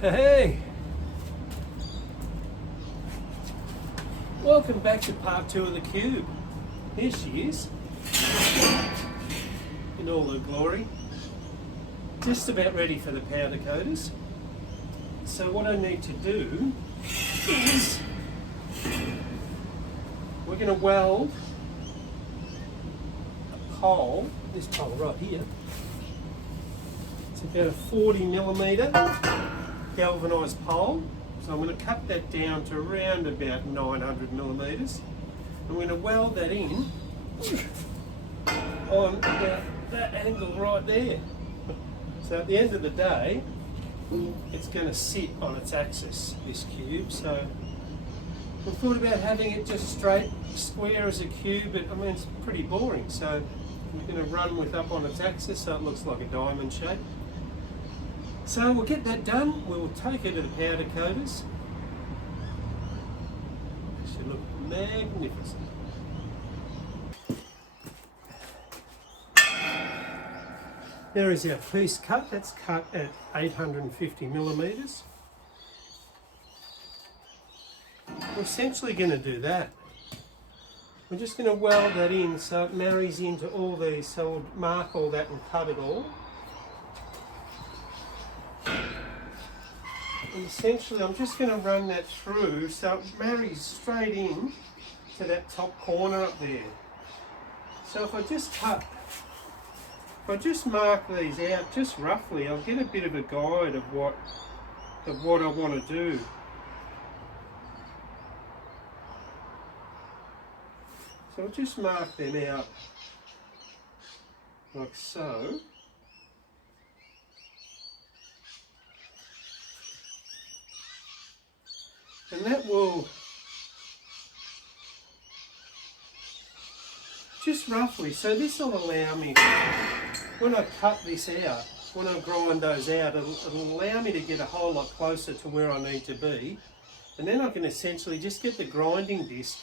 Hey! Welcome back to part 2 of the cube. Here she is, in all her glory. Just about ready for the powder coaters. So what I need to do is, we're going to weld a pole, this pole right here. It's about a 40mm galvanised pole. So I'm going to cut that down to around about 900mm. I'm going to weld that in on about that angle right there. So at the end of the day, it's going to sit on its axis, this cube. So we thought about having it just straight, square as a cube, but I mean it's pretty boring. So we're going to run with up on its axis so it looks like a diamond shape. So we'll get that done. We'll take it to the powder coaters. It should look magnificent. There is our piece cut. That's cut at 850mm. We're essentially going to do that. We're just going to weld that in so it marries into all these. So we'll mark all that and cut it all. And essentially I'm just going to run that through so it marries straight in to that top corner up there. So if I just mark these out just roughly, I'll get a bit of a guide of what I want to do. So I'll just mark them out like so. And that will just roughly, so this will allow me, when I cut this out, when I grind those out, it'll allow me to get a whole lot closer to where I need to be. And then I can essentially just get the grinding disc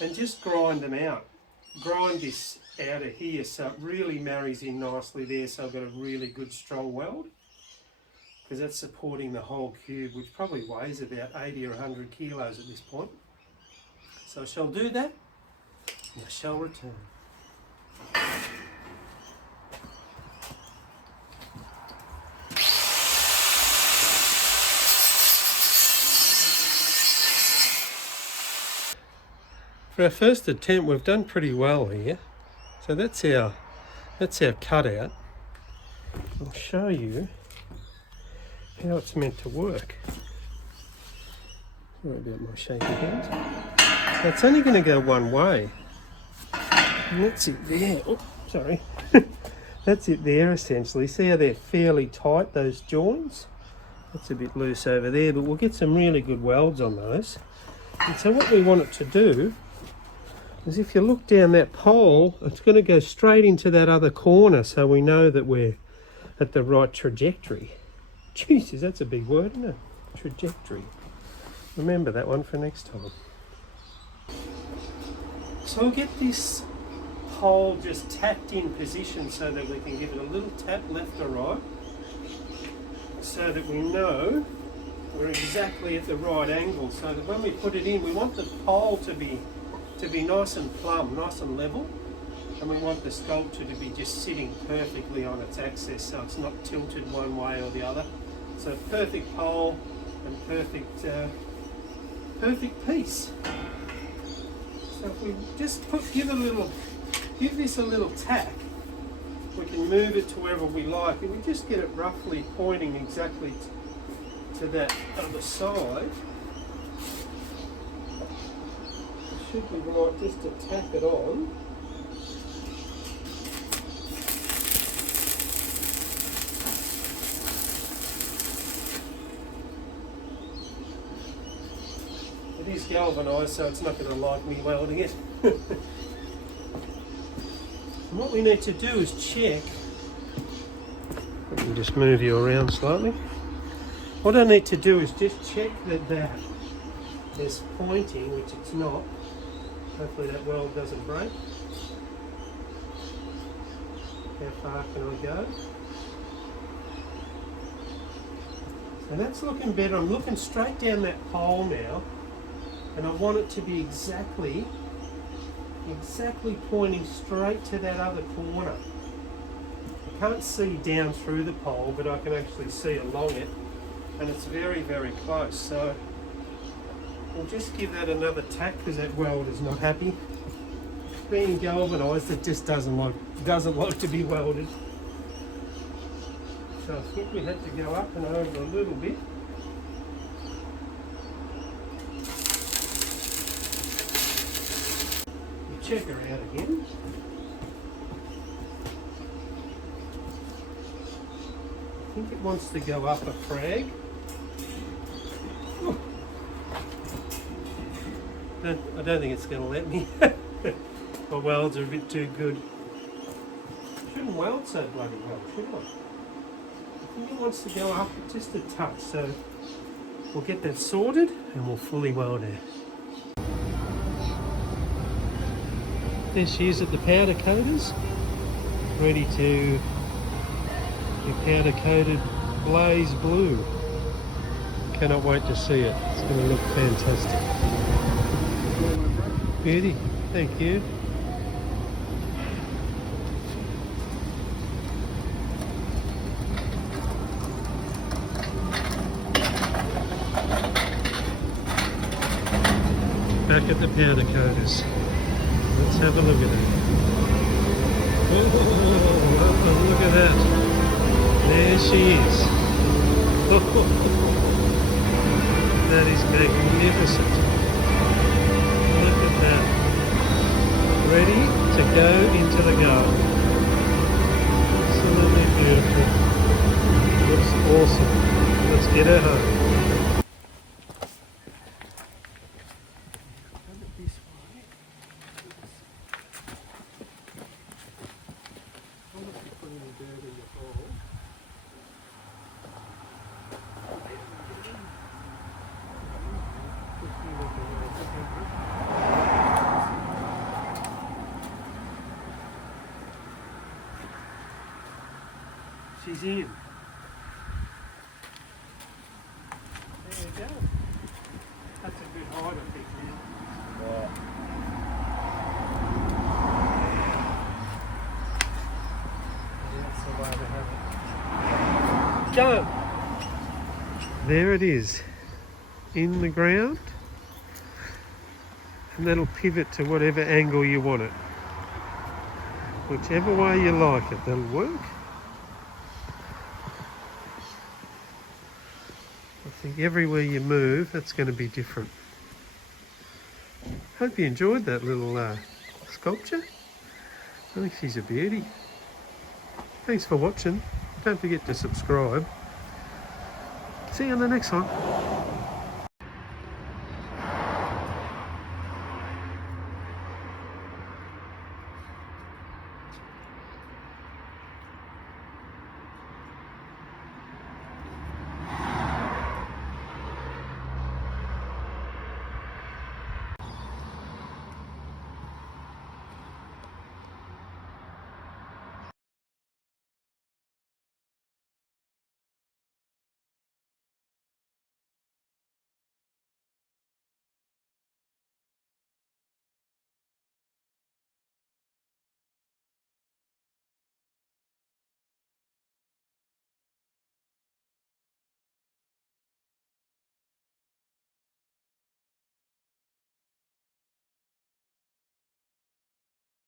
and just grind them out. Grind this out of here so it really marries in nicely there, so I've got a really good strong weld. Because that's supporting the whole cube, which probably weighs about 80 or 100 kilos at this point. So I shall do that, and I shall return. For our first attempt, we've done pretty well here. So that's our cutout. I'll show you how it's meant to work. Sorry about my shaky hands. So it's only going to go one way. And that's it there. Oh, sorry. That's it there essentially. See how they're fairly tight, those joins? That's a bit loose over there, but we'll get some really good welds on those. And so what we want it to do is, if you look down that pole, it's going to go straight into that other corner, so we know that we're at the right trajectory. Jesus, that's a big word, isn't it? Trajectory. Remember that one for next time. So I'll get this pole just tapped in position so that we can give it a little tap left or right, so that we know we're exactly at the right angle, so that when we put it in, we want the pole to be nice and plumb, nice and level, and we want the sculpture to be just sitting perfectly on its axis so it's not tilted one way or the other. So perfect pole and perfect piece. So if we just give this a little tack, we can move it to wherever we like, and we just get it roughly pointing exactly to that other side. It should be right just to tap it on. It is galvanised, so it's not going to like me welding it. And what we need to do is check. Let me just move you around slightly. What I need to do is just check that is pointing, which it's not. Hopefully that weld doesn't break. How far can I go? So And that's looking better. I'm looking straight down that hole now, and I want it to be exactly pointing straight to that other corner. I can't see down through the pole, but I can actually see along it, and it's very, very close. So we'll just give that another tack because that weld is not happy. Being galvanised, it just doesn't like to be welded. So I think we had to go up and over a little bit. We'll check her out again. I think it wants to go up a frag. Oh. I don't think it's going to let me. My welds are a bit too good. Shouldn't weld so bloody well, should I? I think it wants to go up just a touch, so we'll get that sorted and we'll fully weld it. There she is at the powder coaters, ready to be powder coated blaze blue. Cannot wait to see it. It's going to look fantastic. Beauty, thank you. Back at the powder coaters. Let's have a look at it. Oh, look at that. There she is. That is magnificent. Look at that. Ready to go into the garden. Absolutely beautiful. Looks awesome. Let's get her home. She's in. There you go. That's a good height, I think, now. Yeah. That's the way to have it. Go! There it is. In the ground. And that'll pivot to whatever angle you want it. Whichever way you like it, that'll work. I think everywhere you move, that's going to be different. Hope you enjoyed that little sculpture. I think she's a beauty. Thanks for watching. Don't forget to subscribe. See you on the next one.